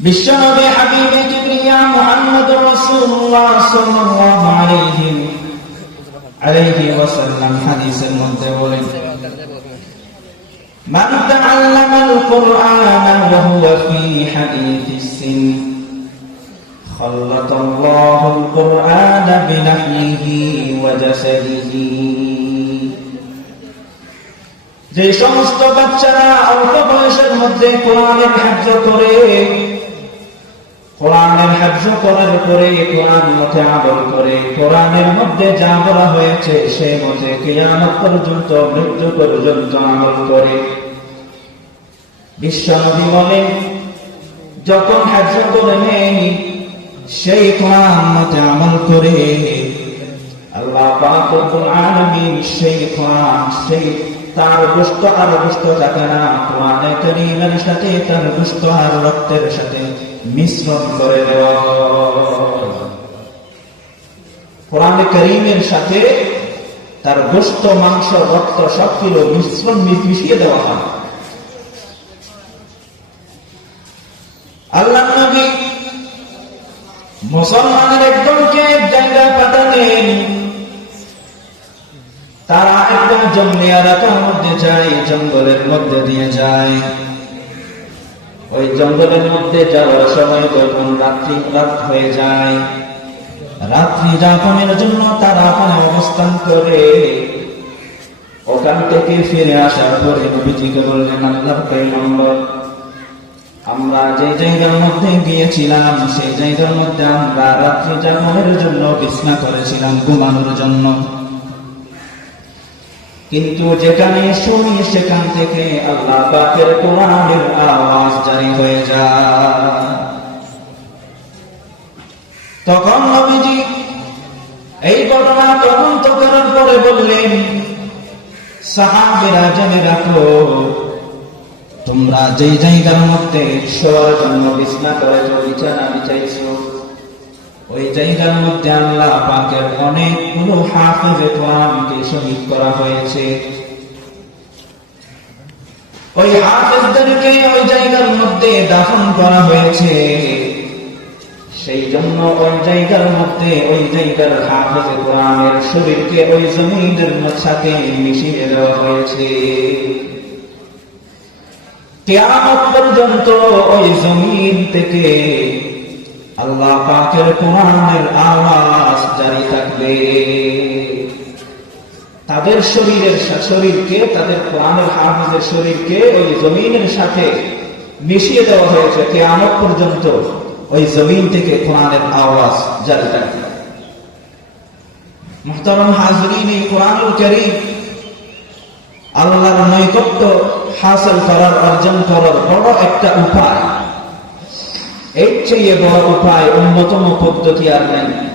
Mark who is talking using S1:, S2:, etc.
S1: বিশ্বনবী হাবিবে কিবরিয়া মুহাম্মদুর রাসূলুল্লাহ সাল্লাল্লাহু আলাইহি আলাইহি ওয়াসাল্লাম হাদিসের মধ্যে বলেন من تعلم القرآن وهو في حديث السن خلط الله القرآن بلحمه وجسده যে সমস্ত বাচ্চারা অল্প বয়সের মধ্যে কোরআনের হাজ্য করে কোরআনের করার পরে, কোরআন মতে আমল করে, কোরআনের মধ্যে যা বলা হয়েছে, সে মতে পর্যন্ত, মৃত্যু পর্যন্ত আমল করে। যখন করে সেই কোরআন মতে আমল করে, আল্লাহ সেই কোরআন, সেই তার আর থাকে না, কোরআনে করিমের সাথে তার আর রক্তের সাথে মিশ্রণ করে দেওয়া। কোরআনে করিমের সাথে তার গোস্ত, মাংস, রক্ত সব কিলো মিশ্রণ মিশিয়ে দেওয়া হয়। আল্লাহ নবী মুসলমানের একদমকে এক জায়গায় পাঠালেন। তারা একদম জঙ্গলি এলাকার মধ্যে যায়, জঙ্গলের মধ্যে দিয়ে যায়। ওই জঙ্গলের মধ্যে যাওয়ার সময় যখন রাত্রি রাত হয়ে যায়, রাত্রি যাপনের জন্য তারা ওখানে অবস্থান করে। ওখান থেকে ফিরে আসার পরে নবীজিকে বললেন, আল্লাহ আমরা যে জায়গার মধ্যে গিয়েছিলাম, সেই জায়গার মধ্যে আমরা রাত্রি যাপনের জন্য বিছনা করেছিলাম, ঘুমানোর জন্য। কিন্তু যেখানে শুনি সেখান থেকে আল্লাহ পাকের কোরআনের আওয়াজ জারি হয়ে যায়। তখন নবীজি এই ঘটনা তদন্ত করার পরে বললেন, সাহাবেরা জেনে রাখো, তোমরা যেই জায়গার মধ্যে শোয়ার জন্য বিছনা করেছ বিছানা বিছাইছো ওই জায়গার মধ্যে আল্লাহ পাকের অনেকগুলো হাফেজে কোরআনকে শহীদ করা হয়েছে। ওই হাফেজদেরকে ওই জায়গার মধ্যে দাফন করা হয়েছে। সেই জন্য ওই জায়গার মধ্যে ওই জায়গার হাফেজে কোরআনের শরীরকে ওই জমিনের সাথে মিশিয়ে দেওয়া হয়েছে। কেয়ামত পর্যন্ত ওই জমিন থেকে আল্লাহ পাকের কোরআনের আওয়াজ জারি থাকবে। তাদের শরীরের শরীরকে, তাদের কোরআনের হাফিজের শরীরকে ওই জমিনের সাথে মিশিয়ে দেওয়া হয়েছে কেয়ামত পর্যন্ত। ওই জমিন থেকে কোরআনের আওয়াজ জারি থাকবে। মুহতারাম হাজরিন, এই কোরআনুল করিম আল্লাহর নৈকট্য হাসিল করার, অর্জন করার বড় একটা উপায়। এর চেয়ে বড় উপায় অন্যতম পদ্ধতি আর নাই।